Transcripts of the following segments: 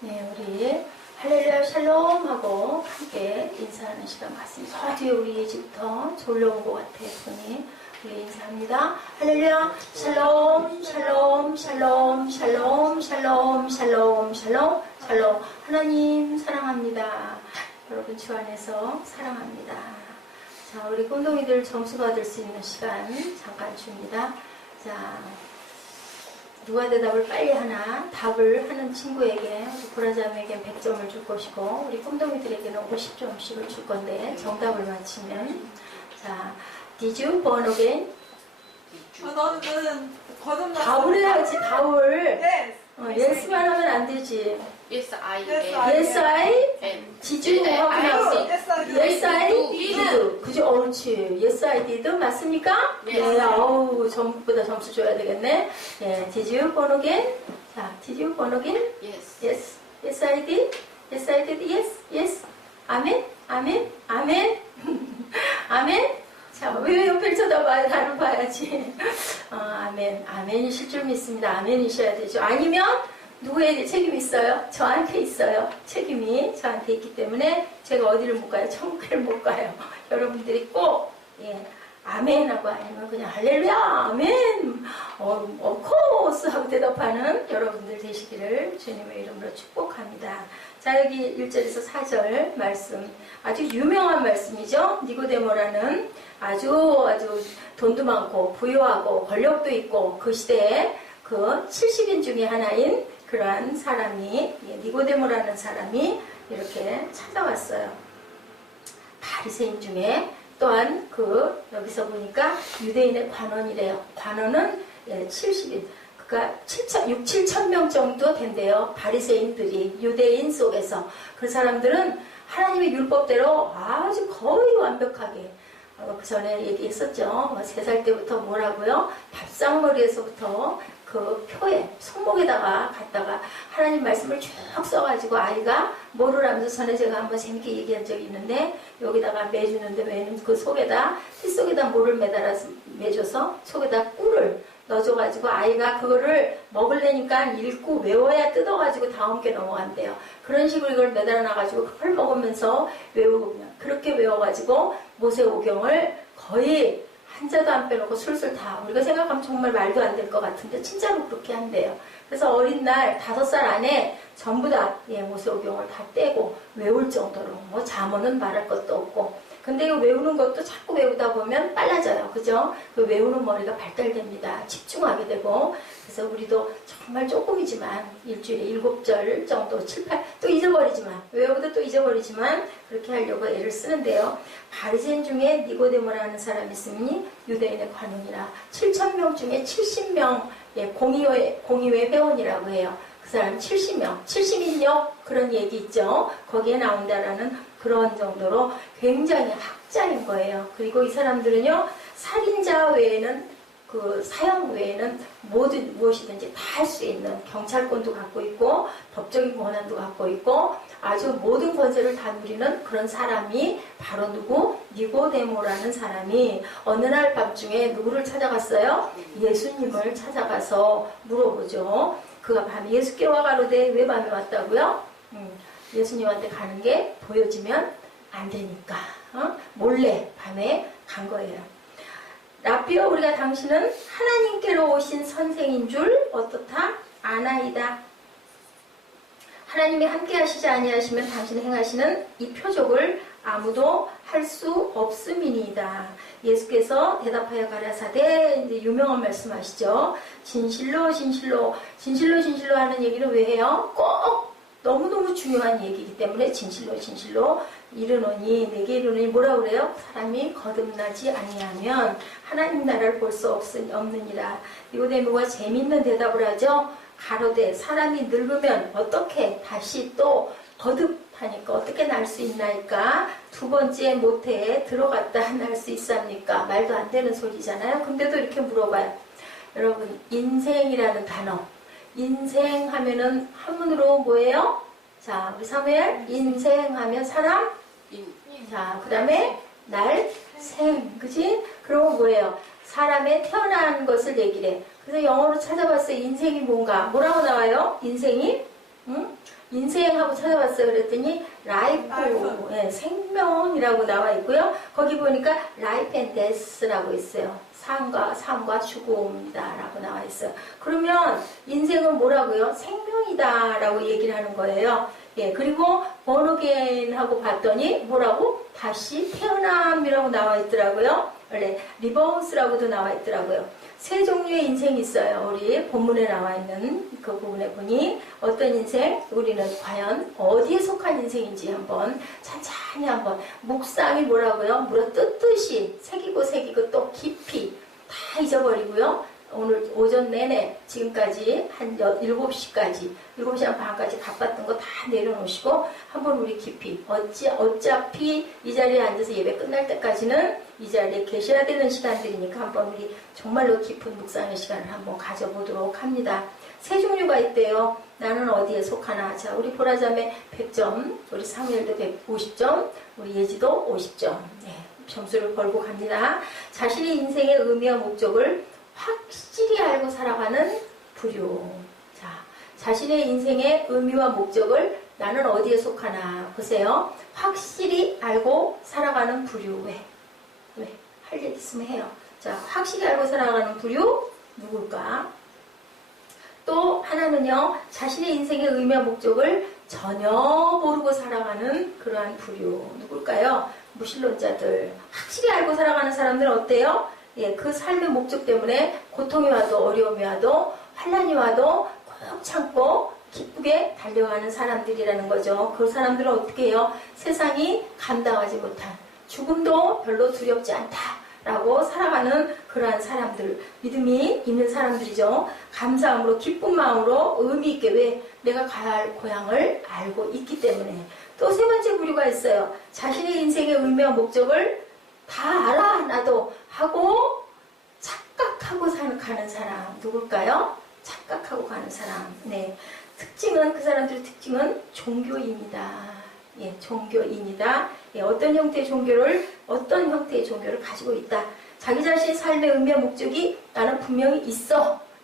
네, 우리 할렐루야 샬롬 하고 함께 인사하는 시간 같습니다. 저 뒤에 우리 예지부터 졸려온 것 같아, 분이. 우리 인사합니다. 할렐루야 샬롬 샬롬 샬롬 샬롬 샬롬 샬롬 샬롬 샬롬. 하나님 사랑합니다. 여러분 주 안에서 사랑합니다. 자, 우리 꼼동이들 점수 받을 수 있는 시간 잠깐 줍니다. 자, 누가 대답을 빨리 하나, 답을 하는 친구에게, 보라자매에게 100점을 줄 것이고, 우리 꿈동이들에게는 50점씩을 줄 건데, 정답을 맞히면. 자, Did you born again? 나는 거듭났어. 다울 해야지, 다울. Yes. yes만 하면 안 되지. Yes, I Yes, am. Yes, I? am. Did you 하고 I 나서 did. Yes, I did. did. 그죠? 옳지. Yes, I did. 맞습니까? Yes. 네, 어우, 전부다 점수 줘야 되겠네. 네, Did you born again? 자, Did you born again? Yes. Yes. Yes, I did. Yes, I did. Yes, yes. 아멘, 아멘, 아멘. 아멘. 자, 왜 옆에 쳐다봐요? 나를 봐야지. 아멘. 아멘이실 줄 믿습니다. 아멘이셔야 되죠. 아니면 누구에게 책임이 있어요? 저한테 있어요. 책임이 저한테 있기 때문에 제가 어디를 못 가요? 천국을 못 가요. 여러분들이 꼭 아멘하고 아니면 그냥 할렐루야 아멘 코스 하고 대답하는 여러분들 되시기를 주님의 이름으로 축복합니다. 자, 여기 1절에서 4절 말씀, 아주 유명한 말씀이죠. 니고데모라는 아주 돈도 많고 부유하고 권력도 있고 그 시대에 그 70인 중에 하나인 그러한 사람이, 니고데모라는 사람이 이렇게 찾아왔어요. 바리새인 중에 또한 여기서 보니까 유대인의 관원이래요. 관원은 70인, 그러니까 6, 7천 명 정도 된대요. 바리새인들이 유대인 속에서. 그 사람들은 하나님의 율법대로 아주 거의 완벽하게, 그 전에 얘기했었죠. 3살 때부터 뭐라고요? 밥상머리에서부터 그 표에, 손목에다가 갖다가 하나님 말씀을 쭉 써가지고 아이가 뭐를 하면서 전에 제가 한번 재밌게 얘기한 적이 있는데, 여기다가 매주는데 왜냐면 그 속에다, 티 속에다 뭐를 매줘서 속에다 꿀을 넣어줘가지고 아이가 그거를 먹으려니까 읽고 외워야 뜯어가지고 다음 게 넘어간대요. 그런 식으로 이걸 매달아놔가지고 그걸 먹으면서 외우고, 그렇게 외워가지고 모세오경을 거의 한자도 안 빼놓고 술술 다, 우리가 생각하면 정말 말도 안 될 것 같은데 진짜로 그렇게 한대요. 그래서 어린 날 5살 안에 전부 다 모세오경을 다 떼고 외울 정도로, 뭐 잠언은 말할 것도 없고. 근데 이거 외우는 것도 자꾸 외우다 보면 빨라져요. 그죠? 그 외우는 머리가 발달됩니다. 집중하게 되고. 그래서 우리도 정말 조금이지만 일주일에 7절 정도, 7, 8, 또 잊어버리지만, 외우도 또 잊어버리지만 그렇게 하려고 애를 쓰는데요. 바리새인 중에 니고데모라는 사람이 있으니 유대인의 관원이라 7,000명 중에 70명 공의회 회원이라고 해요. 그 사람 70명, 70인역 그런 얘기 있죠. 거기에 나온다라는 그런 정도로 굉장히 학자인 거예요. 그리고 이 사람들은요, 살인자 외에는, 그 사형 외에는 무엇이든지 다 할 수 있는 경찰권도 갖고 있고 법적인 권한도 갖고 있고 아주 모든 권세를 다 누리는 그런 사람이 바로 누구? 니고데모라는 사람이 어느 날 밤중에 누구를 찾아갔어요? 예수님을 찾아가서 물어보죠. 그가 밤에 예수께 와 가로되, 왜 밤에 왔다고요? 예수님한테 가는 게 보여지면 안 되니까 몰래 밤에 간 거예요. 라삐어, 우리가 당신은 하나님께로 오신 선생인 줄 어떻다? 아나이다. 하나님이 함께 하시지 아니하시면 당신이 행하시는 이 표적을 아무도 할 수 없음이니이다. 예수께서 대답하여 가라사대, 이제 유명한 말씀하시죠. 진실로 진실로 진실로 진실로 하는 얘기를 왜 해요? 꼭 너무너무 중요한 얘기이기 때문에 진실로 진실로 이르노니, 내게 이르노니 뭐라 그래요? 사람이 거듭나지 아니하면 하나님 나라를 볼 수 없느니라. 니고데모가 재밌는 대답을 하죠. 가로되, 사람이 늙으면 어떻게 다시 또 거듭하니까 어떻게 날 수 있나이까? 2번째 모태에 들어갔다 날 수 있습니까? 말도 안 되는 소리잖아요. 근데도 이렇게 물어봐요. 여러분, 인생이라는 단어, 인생 하면은 한문으로 뭐예요? 자, 우리 사무엘, 인생 하면 사람, 자, 그 다음에 날, 생, 그치? 그러면 뭐예요? 사람의 태어난 것을 얘기를 해. 그래서 영어로 찾아봤어요. 인생이 뭔가. 뭐라고 나와요? 인생이? 인생하고 찾아봤어요. 그랬더니 라이프, 예, 생명이라고 나와 있고요. 거기 보니까 라이프 앤 데스라고 있어요. 삶과 죽음이다라고 나와 있어요. 그러면 인생은 뭐라고요? 생명이다라고 얘기를 하는 거예요. 예, 그리고 번호겐하고 봤더니 뭐라고? 다시 태어남이라고 나와 있더라고요. 원래 리버스라고도 나와 있더라고요. 세 종류의 인생이 있어요. 우리 본문에 나와 있는 그 부분에 보니 어떤 인생, 우리는 과연 어디에 속한 인생인지 한번 찬찬히 한번 묵상이 뭐라고요? 물어뜯듯이 새기고 또 깊이 다 잊어버리고요. 오늘 오전 내내 지금까지 한 7시까지 7시 한 반까지 바빴던 거 다 내려놓으시고 한번 우리 깊이 어차피 이 자리에 앉아서 예배 끝날 때까지는 이 자리에 계셔야 되는 시간들이니까 한번 우리 정말로 깊은 묵상의 시간을 한번 가져보도록 합니다. 세 종류가 있대요. 나는 어디에 속하나. 자, 우리 보라자매 100점, 우리 사무엘도 150점, 우리 예지도 50점. 네, 점수를 걸고 갑니다. 자신의 인생의 의미와 목적을 확실히 알고 살아가는 부류. 자, 자신의 인생의 의미와 목적을 나는 어디에 속하나. 보세요. 확실히 알고 살아가는 부류. 왜? 할 얘기 있으면 해요. 자, 확실히 알고 살아가는 부류 누굴까? 또 하나는요. 자신의 인생의 의미와 목적을 전혀 모르고 살아가는 그러한 부류 누굴까요? 무신론자들. 확실히 알고 살아가는 사람들은 어때요? 예, 그 삶의 목적 때문에 고통이 와도 어려움이 와도 환난이 와도 꼭 참고 기쁘게 달려가는 사람들이라는 거죠. 그 사람들은 어떻게 해요? 세상이 감당하지 못한 죽음도 별로 두렵지 않다라고 살아가는 그러한 사람들, 믿음이 있는 사람들이죠. 감사함으로 기쁜 마음으로 의미 있게 왜 내가 가야 할 고향을 알고 있기 때문에. 또 세 번째 부류가 있어요. 자신의 인생의 의미와 목적을 다 알아 나도 하고 착각하고 가는 사람 누굴까요? 착각하고 가는 사람. 네, 특징은 그 사람들의 특징은 종교인이다. 예, 종교인이다. 예, 어떤 형태의 종교를 가지고 있다. 자기 자신의 삶의 의미와 목적이 나는 분명히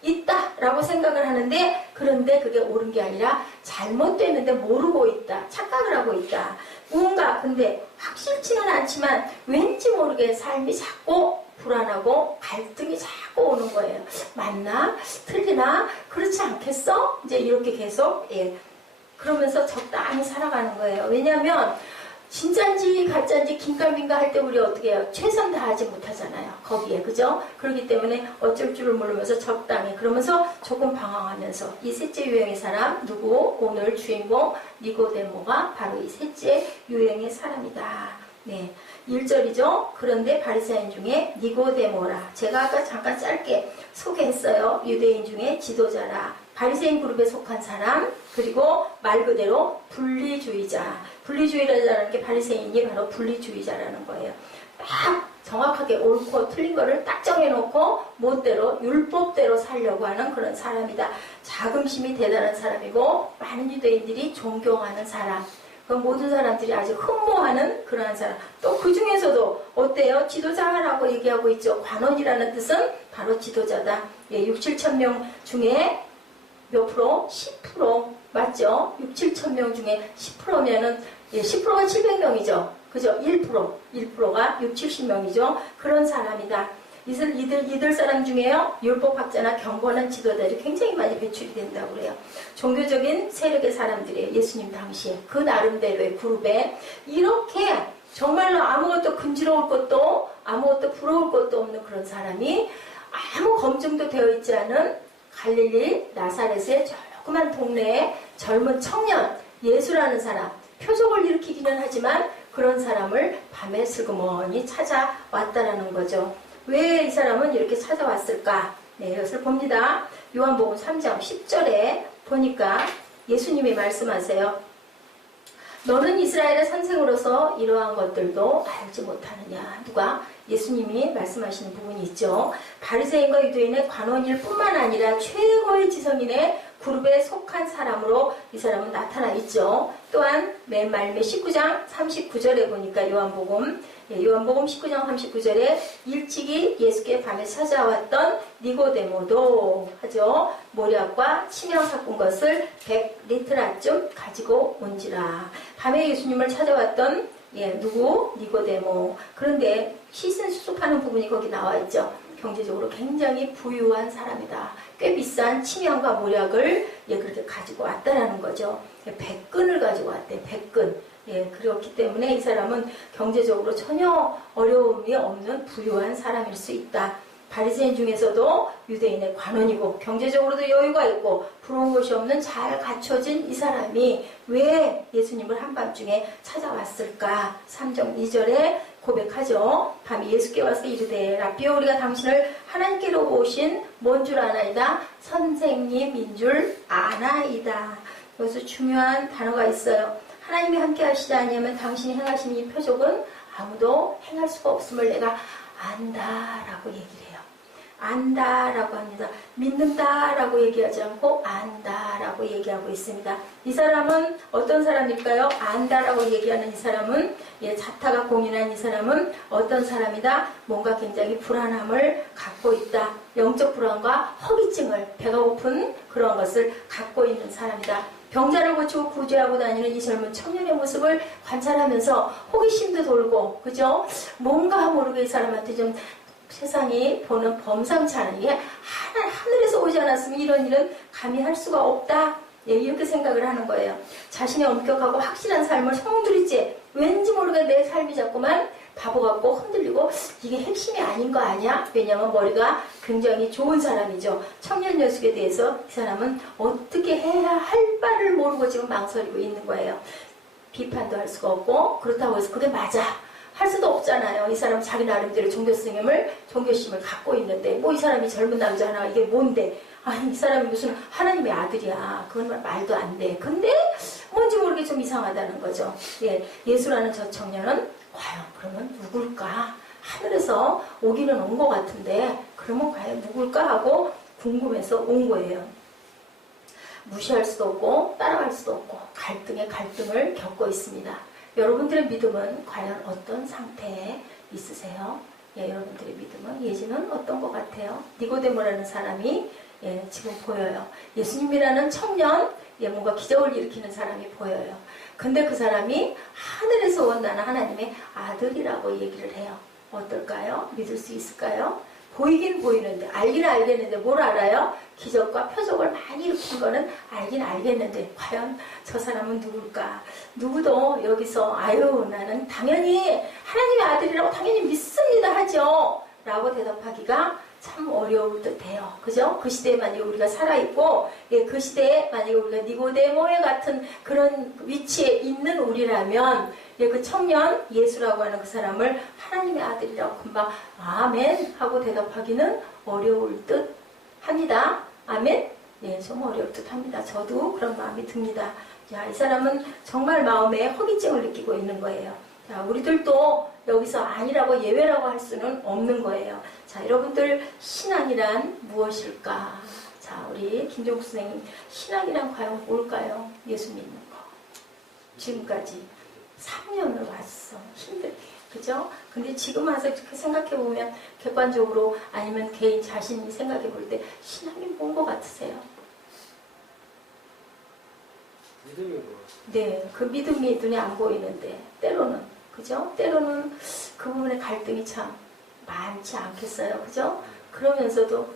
있다라고 생각을 하는데 그런데 그게 옳은 게 아니라 잘못됐는데 모르고 있다. 착각을 하고 있다. 뭔가 근데 확실치는 않지만 왠지 모르게 삶이 자꾸 불안하고 갈등이 자꾸 오는 거예요. 맞나? 틀리나? 그렇지 않겠어? 이제 이렇게 계속 그러면서 적당히 살아가는 거예요. 왜냐하면 진짠지 가짠지 긴가민가 할 때 우리 어떻게 해요? 최선 다하지 못하잖아요. 거기에 그죠? 그렇기 때문에 어쩔 줄을 모르면서 적당히 그러면서 조금 방황하면서 이 셋째 유형의 사람 누구? 오늘 주인공 니고데모가 바로 이 셋째 유형의 사람이다. 네, 1절이죠. 그런데 바리새인 중에 니고데모라. 제가 아까 잠깐 짧게 소개했어요. 유대인 중에 지도자라. 바리새인 그룹에 속한 사람, 그리고 말 그대로 분리주의자. 분리주의자라는 게 바리새인이 바로 분리주의자라는 거예요. 딱 정확하게 옳고 틀린 거를 딱 정해놓고 멋대로 율법대로 살려고 하는 그런 사람이다. 자긍심이 대단한 사람이고 많은 유대인들이 존경하는 사람. 그 모든 사람들이 아주 흠모하는 그러한 사람. 또 그 중에서도 어때요? 지도자라고 얘기하고 있죠. 관원이라는 뜻은 바로 지도자다. 6,7천 명 중에 몇 프로? 10% 맞죠? 6,7천 중에 10%면은 10%가 700명이죠. 그죠? 1%가 6,70명이죠. 그런 사람이다. 이들 사람 중에요. 율법학자나 경건한 지도자들이 굉장히 많이 배출이 된다고 그래요. 종교적인 세력의 사람들이에요. 예수님 당시에 그 나름대로의 그룹에 이렇게 정말로 아무것도 금지러울 것도 아무것도 부러울 것도 없는 그런 사람이 아무 검증도 되어 있지 않은 갈릴리 나사렛의 조그만 동네에 젊은 청년 예수라는 사람 표적을 일으키기는 하지만 그런 사람을 밤에 슬그머니 찾아왔다라는 거죠. 왜 이 사람은 이렇게 찾아왔을까? 네, 이것을 봅니다. 요한복음 3장 10절에 보니까 예수님이 말씀하세요. 너는 이스라엘의 선생으로서 이러한 것들도 알지 못하느냐. 누가? 예수님이 말씀하시는 부분이 있죠. 바리새인과 유대인의 관원일 뿐만 아니라 최고의 지성인의 그룹에 속한 사람으로 이 사람은 나타나 있죠. 또한 맨 말미 19장 39절에 보니까 요한복음 요한복음 19장 39절에 일찍이 예수께 밤에 찾아왔던 니고데모도 하죠. 모략과 치명 섞은 것을 100리트라쯤 가지고 온지라. 밤에 예수님을 찾아왔던 누구? 니고데모. 그런데 시선 수습하는 부분이 거기 나와 있죠. 경제적으로 굉장히 부유한 사람이다. 꽤 비싼 치명과 모략을 그렇게 가지고 왔다라는 거죠. 100근을 가지고 왔대. 100근. 그렇기 때문에 이 사람은 경제적으로 전혀 어려움이 없는 부유한 사람일 수 있다. 바리새인 중에서도 유대인의 관원이고 경제적으로도 여유가 있고 부러운 것이 없는 잘 갖춰진 이 사람이 왜 예수님을 한밤중에 찾아왔을까? 3장 2절에 고백하죠. 밤에 예수께 와서 이르되 라삐오 우리가 당신을 하나님께로 오신 뭔 줄 아나이다? 선생님인 줄 아나이다. 여기서 중요한 단어가 있어요. 하나님이 함께 하시지 아니하면 당신이 행하신 이 표적은 아무도 행할 수가 없음을 내가 안다라고 얘기를 해요. 안다라고 합니다. 믿는다라고 얘기하지 않고 안다라고 얘기하고 있습니다. 이 사람은 어떤 사람일까요? 안다라고 얘기하는 이 사람은 자타가 공인한 이 사람은 어떤 사람이다? 뭔가 굉장히 불안함을 갖고 있다. 영적 불안과 허기증을 배가 고픈 그런 것을 갖고 있는 사람이다. 병자를 고치고 구제하고 다니는 이 젊은 청년의 모습을 관찰하면서 호기심도 돌고, 그죠? 뭔가 모르게 이 사람한테 좀 세상이 보는 범상치 않은 게 하늘에서 오지 않았으면 이런 일은 감히 할 수가 없다. 이렇게 생각을 하는 거예요. 자신의 엄격하고 확실한 삶을 성두리째 왠지 모르게 내 삶이 자꾸만 바보 같고 흔들리고 이게 핵심이 아닌 거 아니야? 왜냐하면 머리가 굉장히 좋은 사람이죠. 청년 여숙에 대해서 이 사람은 어떻게 해야 할 바를 모르고 지금 망설이고 있는 거예요. 비판도 할 수가 없고 그렇다고 해서 그게 맞아 할 수도 없잖아요. 이 사람 자기 나름대로 종교심을 갖고 있는데 뭐 이 사람이 젊은 남자 하나 이게 뭔데? 아니 이 사람이 무슨 하나님의 아들이야. 그건 말도 안 돼. 근데 뭔지 모르게 좀 이상하다는 거죠. 예수라는 저 청년은 과연 그러면 누굴까? 하늘에서 오기는 온 것 같은데 그러면 과연 누굴까 하고 궁금해서 온 거예요. 무시할 수도 없고 따라갈 수도 없고 갈등에 갈등을 겪고 있습니다. 여러분들의 믿음은 과연 어떤 상태에 있으세요? 여러분들의 믿음은 예지는 어떤 것 같아요? 니고데모라는 사람이 지금 보여요. 예수님이라는 청년, 뭔가 기적을 일으키는 사람이 보여요. 근데 그 사람이 하늘에서 온 나는 하나님의 아들이라고 얘기를 해요. 어떨까요? 믿을 수 있을까요? 보이긴 보이는데 알긴 알겠는데 뭘 알아요? 기적과 표적을 많이 일으킨 거는 알긴 알겠는데 과연 저 사람은 누굴까? 누구도 여기서 아유 나는 당연히 하나님의 아들이라고 당연히 믿습니다 하죠. 라고 대답하기가 참 어려울 듯해요. 그죠? 그 시대에 만약에 우리가 살아있고 그 시대에 만약에 우리가 니고데모에 같은 그런 위치에 있는 우리라면 그 청년 예수라고 하는 그 사람을 하나님의 아들이라고 금방 아멘 하고 대답하기는 어려울 듯 합니다. 아멘? 좀 어려울 듯 합니다. 저도 그런 마음이 듭니다. 이 사람은 정말 마음에 허기증을 느끼고 있는 거예요. 자, 우리들도 여기서 아니라고 예외라고 할 수는 없는 거예요. 자, 여러분들 신앙이란 무엇일까? 자, 우리 김종국 선생님 신앙이란 과연 뭘까요? 예수 믿는 거. 지금까지 3년을 왔어. 힘들게. 그죠? 근데 지금 와서 이렇게 생각해보면 객관적으로 아니면 개인 자신이 생각해볼 때 신앙이 뭔 것 같으세요? 믿음이 뭐야? 네, 그 믿음이 눈에 안 보이는데 때로는 그죠? 때로는 그 부분에 갈등이 참 많지 않겠어요, 그죠? 그러면서도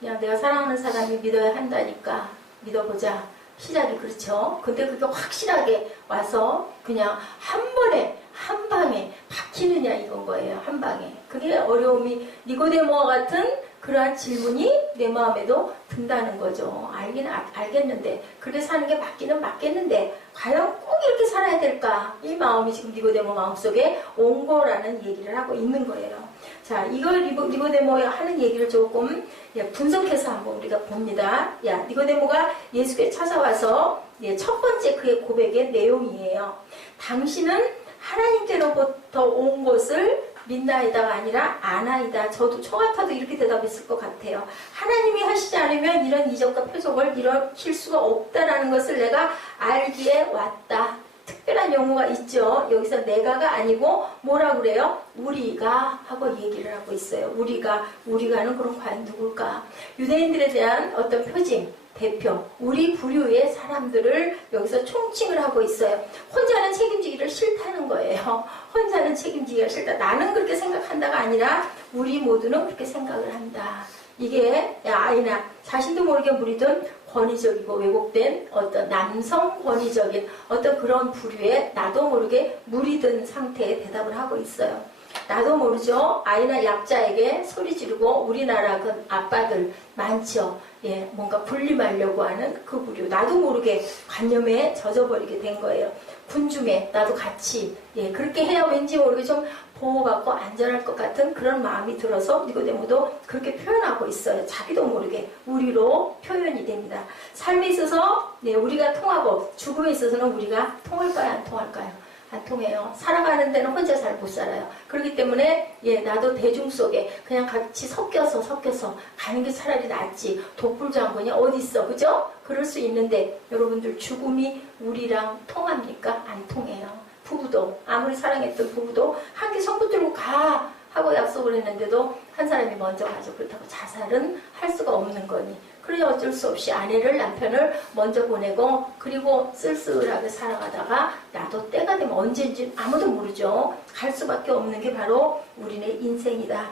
그냥 내가 사랑하는 사람이 믿어야 한다니까 믿어보자. 시작이 그렇죠. 근데 그게 확실하게 와서 그냥 한 번에 한 방에 박히느냐 이건 거예요. 한 방에. 그게 어려움이 니고데모와 같은 그러한 질문이 내 마음에도 든다는 거죠. 알긴 알겠는데 그렇게 사는 게 맞기는 맞겠는데 과연 꼭 이렇게 살아야 될까? 이 마음이 지금 니고데모 마음속에 온 거라는 얘기를 하고 있는 거예요. 자, 이걸 니고데모가 하는 얘기를 조금 분석해서 한번 우리가 봅니다. 니고데모가 예수께 찾아와서 첫 번째 그의 고백의 내용이에요. 당신은 하나님께로부터 온 것을 믿나이다가 아니라 아나이다. 저도 저 같아도 이렇게 대답했을 것 같아요. 하나님이 하시지 않으면 이런 이적과 표적을 일으킬 수가 없다라는 것을 내가 알기에 왔다. 특별한 용어가 있죠. 여기서 내가가 아니고 뭐라 그래요? 우리가 하고 얘기를 하고 있어요. 우리가는 그럼 과연 누굴까? 유대인들에 대한 어떤 표징, 대표, 우리 부류의 사람들을 여기서 총칭을 하고 있어요. 혼자는 책임지기를 싫다는 거예요. 혼자는 책임지기가 싫다. 나는 그렇게 생각한다가 아니라 우리 모두는 그렇게 생각을 한다. 이게 아이나 자신도 모르게 무리든 권위적이고 왜곡된 어떤 남성 권위적인 어떤 그런 부류에 나도 모르게 무리든 상태에 대답을 하고 있어요. 나도 모르죠. 아이나 약자에게 소리 지르고 우리나라 그 아빠들 많죠. 예, 뭔가 분림하려고 하는 그 부류. 나도 모르게 관념에 젖어버리게 된 거예요. 군중에 나도 같이 그렇게 해야 왠지 모르게 좀 보호받고 안전할 것 같은 그런 마음이 들어서 니고데모도 그렇게 표현하고 있어요. 자기도 모르게 우리로 표현이 됩니다. 삶에 있어서 우리가 통하고 죽음에 있어서는 우리가 통할까요? 안 통할까요? 안 통해요. 살아가는 데는 혼자 잘 못 살아요. 그렇기 때문에 나도 대중 속에 그냥 같이 섞여서 가는 게 차라리 낫지. 독불장군이 어디 있어, 그죠? 그럴 수 있는데 여러분들 죽음이 우리랑 통합니까? 안 통해요. 부부도 아무리 사랑했던 부부도 한 개 손 붙들고 가 하고 약속을 했는데도 한 사람이 먼저 가죠. 그렇다고 자살은 할 수가 없는 거니. 그래 어쩔 수 없이 아내를 남편을 먼저 보내고 그리고 쓸쓸하게 살아가다가 나도 때가 되면 언제인지 아무도 모르죠. 갈 수밖에 없는 게 바로 우리네 인생이다.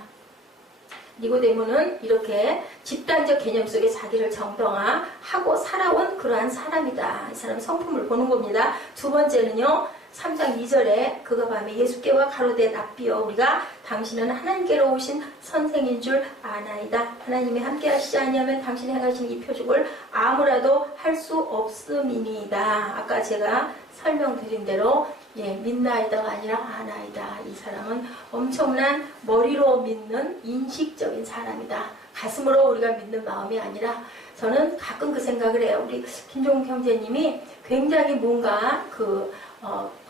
니고데모는 이렇게 집단적 개념 속에 자기를 정병화하고 살아온 그러한 사람이다. 이 사람의 성품을 보는 겁니다. 두 번째는요. 3장 2절에 그가 밤에 예수께와 가로되 납비여 우리가 당신은 하나님께로 오신 선생인 줄 아나이다. 하나님이 함께 하시지 아니하면 당신이 행하신 이 표적을 아무라도 할 수 없음이니이다. 아까 제가 설명드린 대로 믿나이다가 아니라 아나이다. 이 사람은 엄청난 머리로 믿는 인식적인 사람이다. 가슴으로 우리가 믿는 마음이 아니라 저는 가끔 그 생각을 해요. 우리 김종국 형제님이 굉장히 뭔가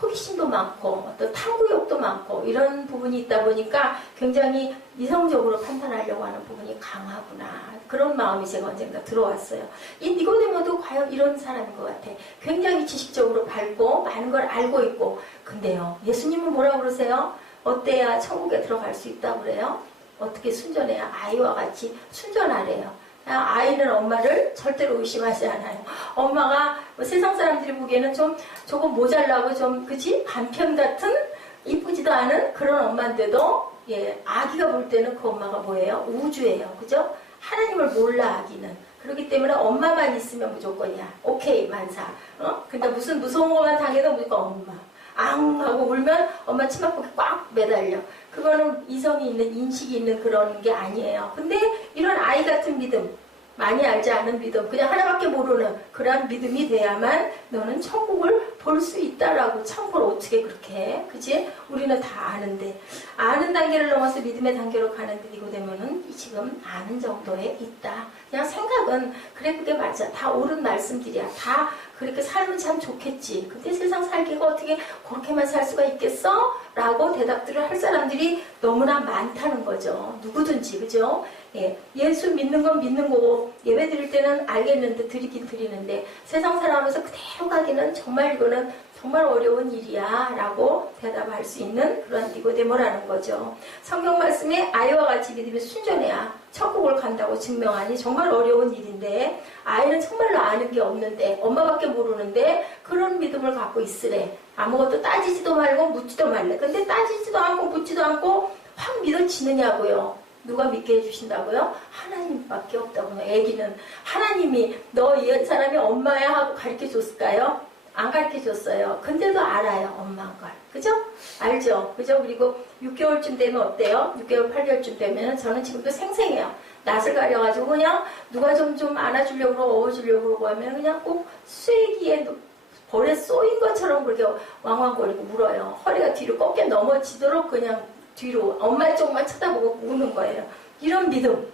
호기심도 많고 어떤 탐구욕도 많고 이런 부분이 있다 보니까 굉장히 이성적으로 판단하려고 하는 부분이 강하구나. 그런 마음이 제가 언젠가 들어왔어요. 이 니고데모도 과연 이런 사람인 것 같아. 굉장히 지식적으로 밝고 많은 걸 알고 있고. 근데요. 예수님은 뭐라고 그러세요? 어때야 천국에 들어갈 수 있다고 그래요? 어떻게 순전해야 아이와 같이 순전하래요. 아이는 엄마를 절대로 의심하지 않아요. 엄마가 세상 사람들이 보기에는 좀 조금 모자라고 좀 그치? 반편 같은 이쁘지도 않은 그런 엄마인데도 아기가 볼 때는 그 엄마가 뭐예요? 우주예요. 그죠? 하나님을 몰라 아기는. 그렇기 때문에 엄마만 있으면 무조건이야. 오케이 만사. 근데 무슨 무서운 것만 당해도 무조건 엄마. 앙 하고 울면 엄마 치마폭에 꽉 매달려. 그거는 이성이 있는 인식이 있는 그런 게 아니에요. 근데 이런 아이 같은 믿음, 많이 알지 않은 믿음, 그냥 하나밖에 모르는 그런 믿음이 돼야만 너는 천국을 볼 수 있다라고. 참고로 어떻게 그렇게 해? 그치? 우리는 다 아는데 아는 단계를 넘어서 믿음의 단계로 가는데 니고데모는 지금 아는 정도에 있다. 그냥 생각은 그래 그게 맞아. 다 옳은 말씀들이야. 다 그렇게 살면 참 좋겠지. 근데 세상 살기가 어떻게 그렇게만 살 수가 있겠어? 라고 대답들을 할 사람들이 너무나 많다는 거죠. 누구든지 그죠? 예수 믿는 건 믿는 거고 예배 드릴 때는 알겠는데 드리긴 드리는데 세상 살아가면서 그대로 가기는 정말 이거는 정말 어려운 일이야 라고 대답할 수 있는 그런 니고데모라는 거죠. 성경 말씀에 아이와 같이 믿음이 순전해야 천국을 간다고 증명하니 정말 어려운 일인데 아이는 정말로 아는 게 없는데 엄마밖에 모르는데 그런 믿음을 갖고 있으래. 아무것도 따지지도 말고 묻지도 말래. 근데 따지지도 않고 묻지도 않고 확 믿어지느냐고요. 누가 믿게 해주신다고요? 하나님밖에 없다고요. 애기는 하나님이 너 이 사람이 엄마야 하고 가르쳐줬을까요? 안 가르쳐줬어요. 근데도 알아요. 엄마인 걸. 그죠? 알죠? 그죠? 그리고 6개월쯤 되면 어때요? 6개월, 8개월쯤 되면 저는 지금도 생생해요. 낯을 가려가지고 그냥 누가 좀 안아주려고 그러고 어워주려고 그러고 하면 그냥 꼭 쐐기에 벌에 쏘인 것처럼 그렇게 왕왕거리고 울어요. 허리가 뒤로 꺾여 넘어지도록 그냥 뒤로 엄마 쪽만 쳐다보고 우는 거예요. 이런 믿음,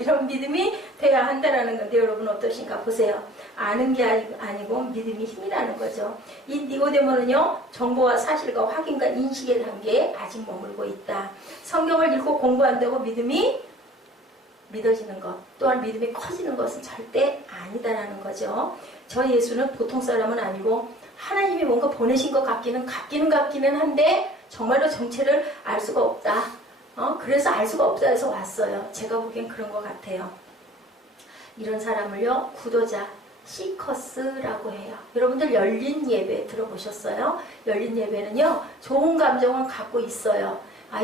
이런 믿음이 돼야 한다는 건데 여러분 어떠신가 보세요. 아는 게 아니고 믿음이 힘이라는 거죠. 이 니고데모는요. 정보와 사실과 확인과 인식의 단계에 아직 머물고 있다. 성경을 읽고 공부한다고 믿음이 믿어지는 것 또한 믿음이 커지는 것은 절대 아니다라는 거죠. 저 예수는 보통 사람은 아니고 하나님이 뭔가 보내신 것 같기는 한데 정말로 정체를 알 수가 없다. 그래서 알 수가 없다 해서 왔어요. 제가 보기엔 그런 것 같아요. 이런 사람을요, 구도자, 시커스라고 해요. 여러분들 열린 예배 들어보셨어요? 열린 예배는요, 좋은 감정은 갖고 있어요.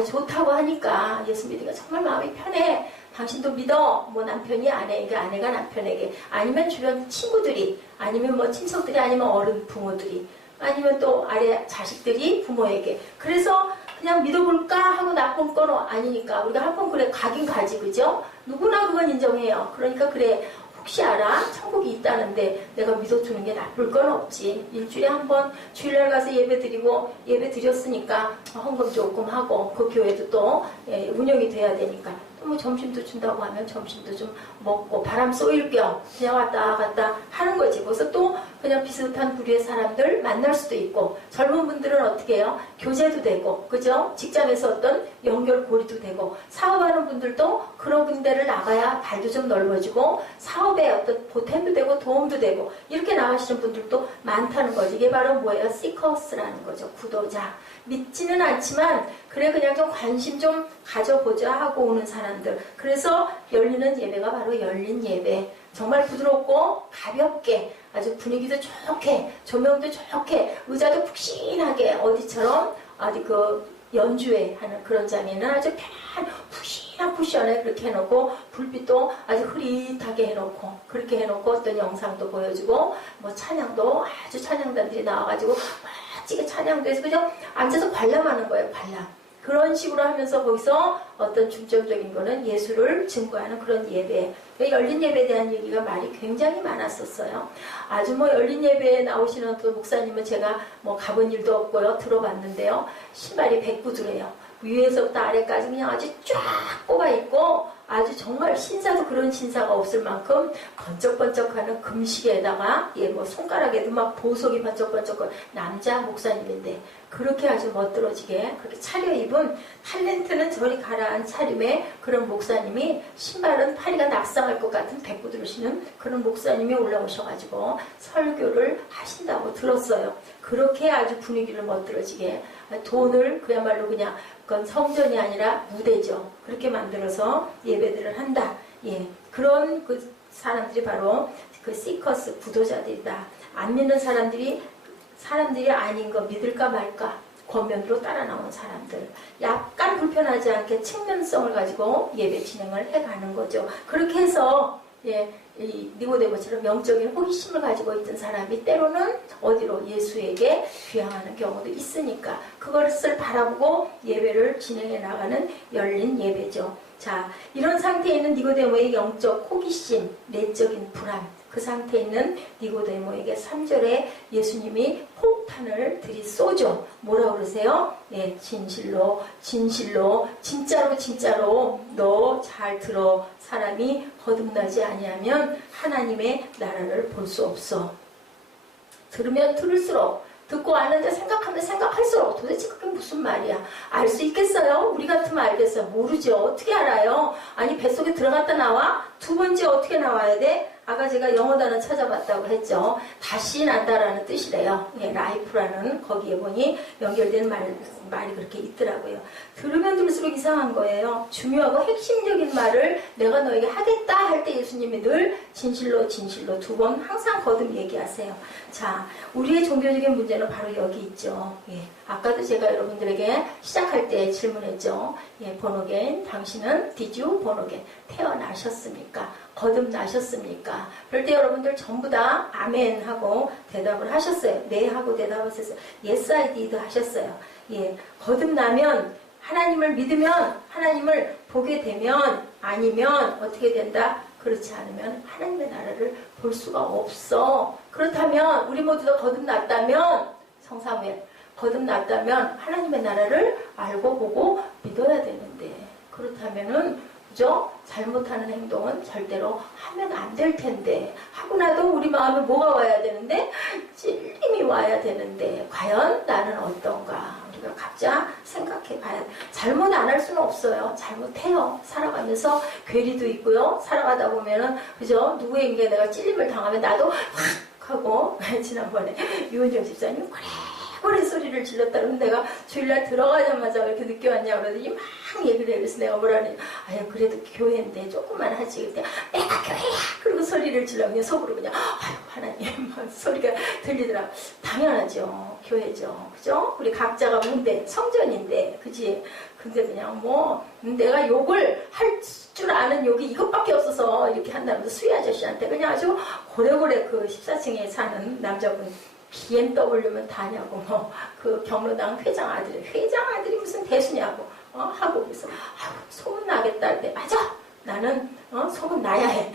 좋다고 하니까 예수 믿으니까 정말 마음이 편해. 당신도 믿어. 뭐 남편이 아내에게, 아내가 남편에게, 아니면 주변 친구들이, 아니면 뭐 친척들이, 아니면 어른 부모들이, 아니면 또 아래 자식들이 부모에게. 그래서 그냥 믿어볼까 하고 나쁜 건 아니니까 우리가 한번 그래 가긴 가지, 그죠? 누구나 그건 인정해요. 그러니까 그래, 혹시 알아? 천국이 있다는데 내가 믿어주는 게 나쁠 건 없지. 일주일에 한 번 주일날 가서 예배 드리고, 예배 드렸으니까 헌금 조금 하고, 그 교회도 또 운영이 돼야 되니까 또 뭐 점심도 준다고 하면 점심도 좀 먹고 바람 쏘일 겸 그냥 왔다 갔다 하는 거지. 그래서 또 그냥 비슷한 부류의 사람들 만날 수도 있고, 젊은 분들은 어떻게 해요? 교제도 되고, 그죠? 직장에서 어떤 연결고리도 되고, 사업하는 분들도 그런 군데를 나가야 발도 좀 넓어지고, 사업에 어떤 보탬도 되고 도움도 되고, 이렇게 나가시는 분들도 많다는 거지. 이게 바로 뭐예요? 시커스라는 거죠. 구도자. 믿지는 않지만 그래 그냥 좀 관심 좀 가져보자 하고 오는 사람들. 그래서 열리는 예배가 바로 열린 예배. 정말 부드럽고 가볍게, 아주 분위기도 좋게, 조명도 좋게, 의자도 푹신하게, 어디처럼 어디 그 연주회 하는 그런 장에는 아주 푹신한 쿠션에 그렇게 해놓고, 불빛도 아주 흐릿하게 해놓고, 그렇게 해놓고 어떤 영상도 보여주고, 뭐 찬양도 아주 찬양단들이 나와가지고 멋지게 찬양도 해서 그냥 앉아서 관람하는 거예요. 관람. 그런 식으로 하면서 거기서 어떤 중점적인 거는 예수를 증거하는 그런 예배. 열린 예배에 대한 얘기가 말이 굉장히 많았었어요. 아주 뭐 열린 예배에 나오시는 그 목사님은 제가 뭐 가본 일도 없고요. 들어봤는데요. 신발이 백구두래요. 위에서부터 아래까지 그냥 아주 쫙 꼽아 있고, 아주 정말 신사도 그런 신사가 없을 만큼 번쩍번쩍하는 금시계에다가 뭐 손가락에도 막 보석이 번쩍번쩍한 남자 목사님인데, 그렇게 아주 멋들어지게 그렇게 차려입은, 탤런트는 저리 가라한 차림의 그런 목사님이, 신발은 파리가 낙상할 것 같은 백구두를 신은 그런 목사님이 올라오셔가지고 설교를 하신다고 들었어요. 그렇게 아주 분위기를 멋들어지게, 돈을 그야말로 그냥, 그건 성전이 아니라 무대죠. 그렇게 만들어서 예배들을 한다. 예, 그런 그 사람들이 바로 그 시커스, 구도자들이다. 안 믿는 사람들이 아닌 거 믿을까 말까 권면으로 따라 나온 사람들, 약간 불편하지 않게 측면성을 가지고 예배 진행을 해가는 거죠. 그렇게 해서 이 니고데모처럼 영적인 호기심을 가지고 있던 사람이 때로는 어디로 예수에게 귀향하는 경우도 있으니까 그것을 바라보고 예배를 진행해 나가는 열린 예배죠. 자, 이런 상태에 있는 니고데모의 영적 호기심, 내적인 불안, 그 상태에 있는 니고데모에게 3절에 예수님이 폭탄을 들이쏘죠. 뭐라 그러세요? 네, 진실로 진짜로 너 잘 들어. 사람이 거듭나지 아니하면 하나님의 나라를 볼 수 없어. 들으면 들을수록, 듣고 아는데 생각하면 생각할수록 도대체 그게 무슨 말이야? 알 수 있겠어요? 우리 같으면 알겠어요? 모르죠. 어떻게 알아요? 아니, 뱃속에 들어갔다 나와? 두 번째 어떻게 나와야 돼? 아까 제가 영어 단어 찾아봤다고 했죠. 다시 난다라는 뜻이래요. 라이프라는, 거기에 보니 연결된 말이 그렇게 있더라고요. 들으면 들을수록 이상한 거예요. 중요하고 핵심적인 말을 내가 너에게 하겠다 할 때 예수님이 늘 진실로 2번 항상 거듭 얘기하세요. 자, 우리의 종교적인 문제는 바로 여기 있죠. 아까도 제가 여러분들에게 시작할 때 질문했죠. born 당신은 did you born 태어나셨습니까? 거듭나셨습니까? 그럴 때 여러분들 전부 다 아멘 하고 대답을 하셨어요. 네 하고 대답하셨어요. Yes I did 하셨어요. 거듭나면, 하나님을 믿으면, 하나님을 보게 되면, 아니면 어떻게 된다? 그렇지 않으면 하나님의 나라를 볼 수가 없어. 그렇다면 우리 모두 다 거듭났다면, 성사무엘 거듭났다면 하나님의 나라를 알고 보고 믿어야 되는데, 그렇다면은 그죠? 잘못하는 행동은 절대로 하면 안 될 텐데, 하고 나도 우리 마음에 뭐가 와야 되는데? 찔림이 와야 되는데, 과연 나는 어떤가? 우리가 각자 생각해 봐야 돼. 잘못 안 할 수는 없어요. 잘못해요. 살아가면서 괴리도 있고요. 살아가다 보면은, 그죠? 누구에게 내가 찔림을 당하면 나도 확 하고 지난번에 유은정 집사님 고래 소리를 질렀다 그러면 내가 주일날 들어가자마자 왜 이렇게 늦게 왔냐 그러더니 막 얘기를 해. 그래서 내가 뭐라니 아유 그래도 교회인데 조금만 하지. 그때 내가 교회야 그리고 소리를 질러 그냥 속으로 그냥 아유 하나님 막 소리가 들리더라. 당연하죠. 교회죠. 그죠? 우리 각자가 뭔데 성전인데 그지? 근데 그냥 뭐 내가 욕을 할 줄 아는 욕이 이것밖에 없어서 이렇게 한다면서 수희 아저씨한테 그냥 아주 고래고래 그 14층에 사는 남자분 BMW면 다냐고 뭐 그 경로당 회장 아들이 무슨 대수냐고 하고 그래서 소문 나겠다 할 때 맞아 나는 소문 나야 해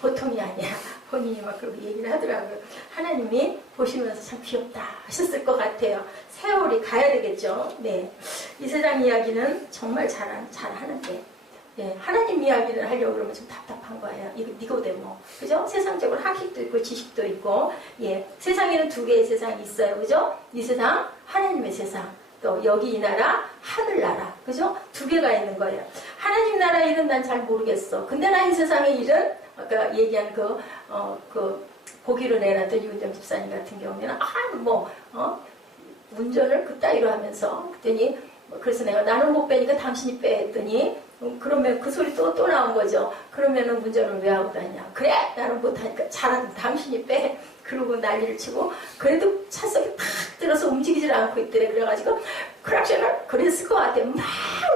보통이 아니야 본인이 막 그렇게 얘기를 하더라고요. 하나님이 보시면서 참 귀엽다 하셨을 것 같아요. 세월이 가야 되겠죠. 네, 이 세상 이야기는 정말 잘하는데 예, 하나님 이야기를 하려고 그러면 좀 답답한 거예요. 이거 니고데모, 그죠? 세상적으로 학식도 있고 지식도 있고, 예, 세상에는 두 개의 세상이 있어요, 그죠? 이 세상, 하나님의 세상, 또 여기 이 나라, 하늘나라, 그죠? 두 개가 있는 거예요. 하나님 나라 일은 난 잘 모르겠어. 근데 나 이 세상의 일은 아까 얘기한 보기로 내놨던 유은정 집사님 같은 경우에는 운전을 그따위로 하면서 그랬더니 그래서 내가 나는 못 빼니까 당신이 빼 했더니 그러면 그 소리 또 나온 거죠. 그러면은 운전을 왜 하고 다니냐. 그래 나는 못하니까 잘하는 당신이 빼. 그러고 난리를 치고 그래도 차석에 탁 들어서 움직이질 않고 있더래. 그래가지고 크락션을 그랬을 것 같아. 막